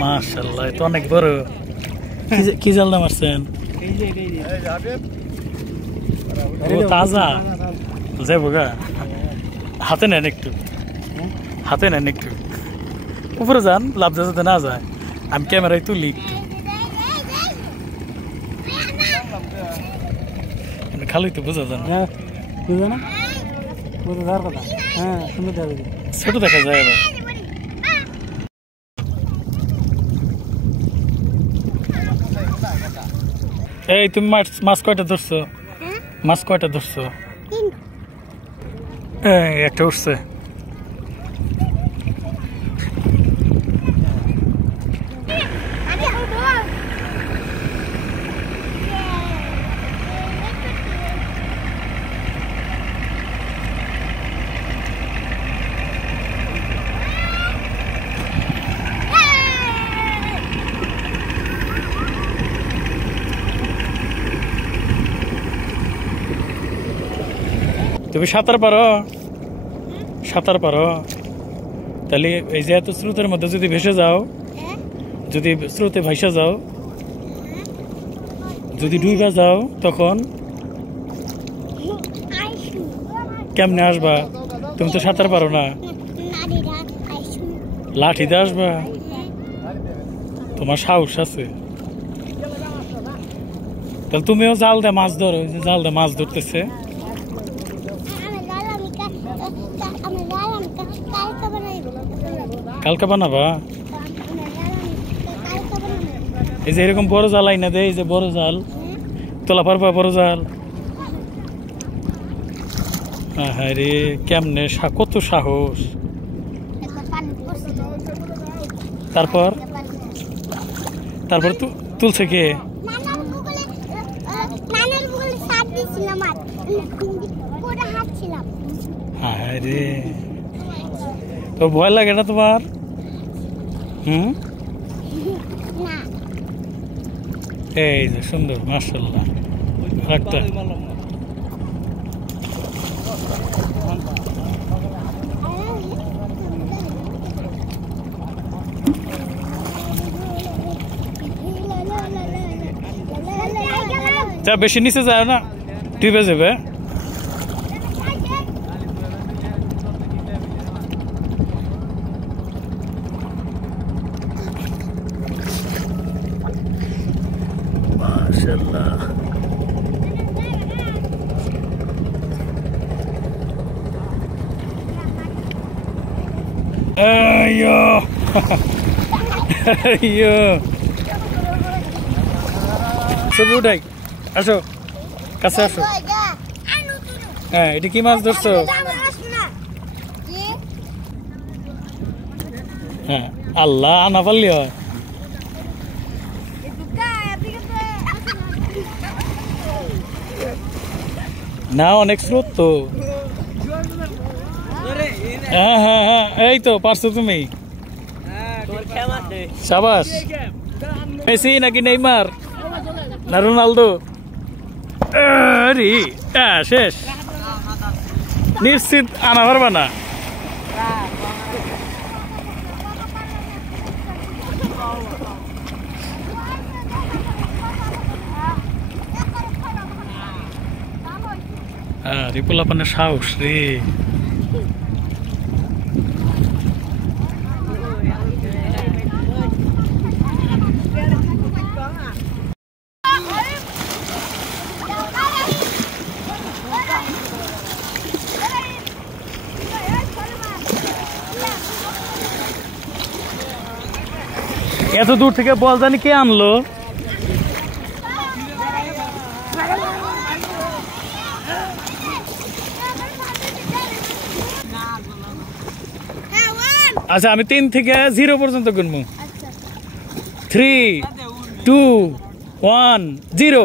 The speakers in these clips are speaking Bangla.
মাশাআল্লাহ তো অনেক বড় কি জালটা মারছেন ও তাজা যাবো গা হাতে নেন একটু উপরে যান লাভ যাতে না যায় আমি ক্যামেরায় তুলি একটু খালি তো বোঝা যায় না ছোট দেখা যায় এবার এই তুমি মাছ কয়টা ধরছো একটা উঠছে তুমি সাঁতার পারো তাহলে এই যে এত স্রোতের মধ্যে যদি ভেসে যাও যদি স্রোতে ভাইসা যাও যদি ডুইবা যাও তখন কেমনে আসবা তুমি তো সাঁতার পারো না লাঠিতে আসবা তোমার সাহস আছে তাহলে তুমিও জাল দে মাছ ধরো জাল দে মাছ ধরতেছে কালকে বানাবা এই যে এরকম বড় জাল আইনা দে এই যে বড় জাল তোলা পারবা বড় জাল হ্যাঁ রে কেমনে কত সাহস তারপর তুলছে কে হ্যাঁ রে তো ভয় লাগে না তোমার এই যে সুন্দর মাশাআল্লাহ একটা যা বেশি নিচে যায় না ডুবে যাবে মাশাআল্লাহ সবুদাই আসো কাছে আসো হ্যাঁ এটা কি মাছ ধরছো হ্যাঁ আল্লাহ আনা পারলি হয় না অনেক স্রোত তো হ্যাঁ হ্যাঁ হ্যাঁ এই তো পারছো তুমি শাবাশ মেসি নাকি নেইমার না রোনালদো শেষ নিশ্চিত আনা পারবা না রিপুলা পানের সাহস রে এত দূর থেকে বল জানি কে আনলো আচ্ছা আমি 3 থেকে 0 পর্যন্ত গুনবো 3 2 1 0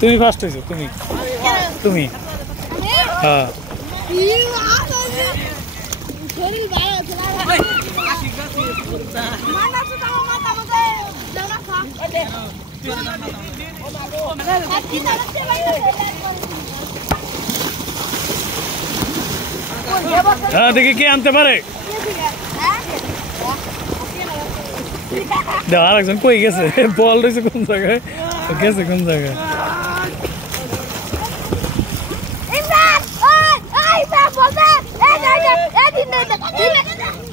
তুমি ফার্স্ট হইছো তুমি হ্যাঁ হ্যাঁ দেখি কে আনতে পারে আরেকজন কই গেছে বল রয়েছে কোন জায়গায় গেছে কোন জায়গায় Imran! Oi! Oi! Imran! Boleh! Eh, jangan! Eh, tidak!